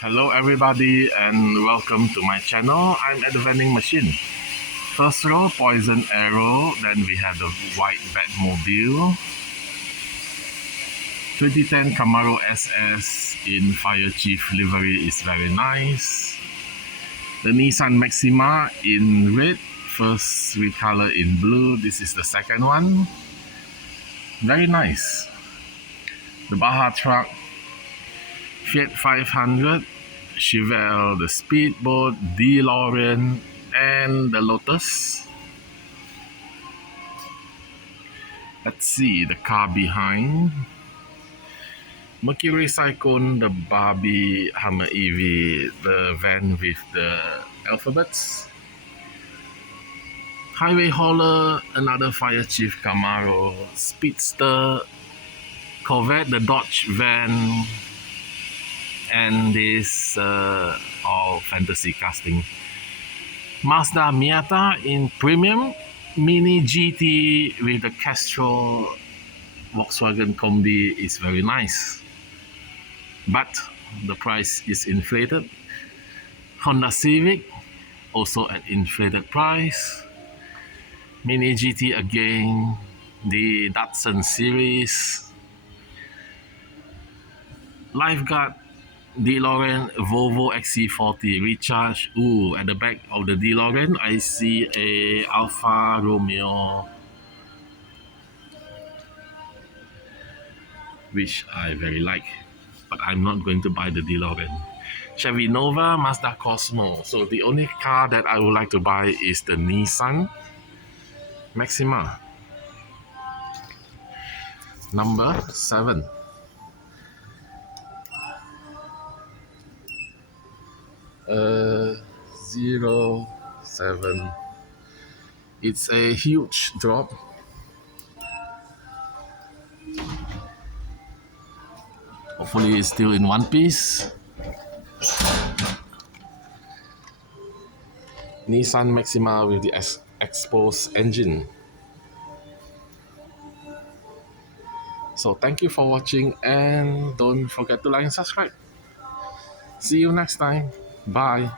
Hello everybody and welcome to my channel. I'm at the vending machine. First row, Poison Arrow. Then we have the white Batmobile. 2010 Camaro SS in Fire Chief livery is very nice. The Nissan Maxima in red. First recolor in blue. This is the second one. Very nice. The Baja truck. Fiat 500, Chevelle, the Speedboat, DeLorean, and the Lotus. Let's see the car behind. Mercury Cyclone, the Barbie Hummer EV, the van with the alphabets. Highway Hauler, another Fire Chief Camaro, Speedster, Corvette, the Dodge van, and this all fantasy casting. Mazda Miata in premium, Mini GT with the Castrol Volkswagen Combi is very nice, but the price is inflated. Honda Civic also at inflated price. Mini GT again, the Datsun series, Lifeguard, DeLorean, Volvo XC40 Recharge. Ooh, at the back of the DeLorean, I see a Alfa Romeo, which I very like, but I'm not going to buy the DeLorean. Chevy Nova, Mazda Cosmo. So the only car that I would like to buy is the Nissan Maxima. Number 7. Uh, 07. It's a huge drop. Hopefully it's still in one piece. Nissan Maxima with the exposed engine. So thank you for watching and don't forget to like and subscribe. See you next time. Bye.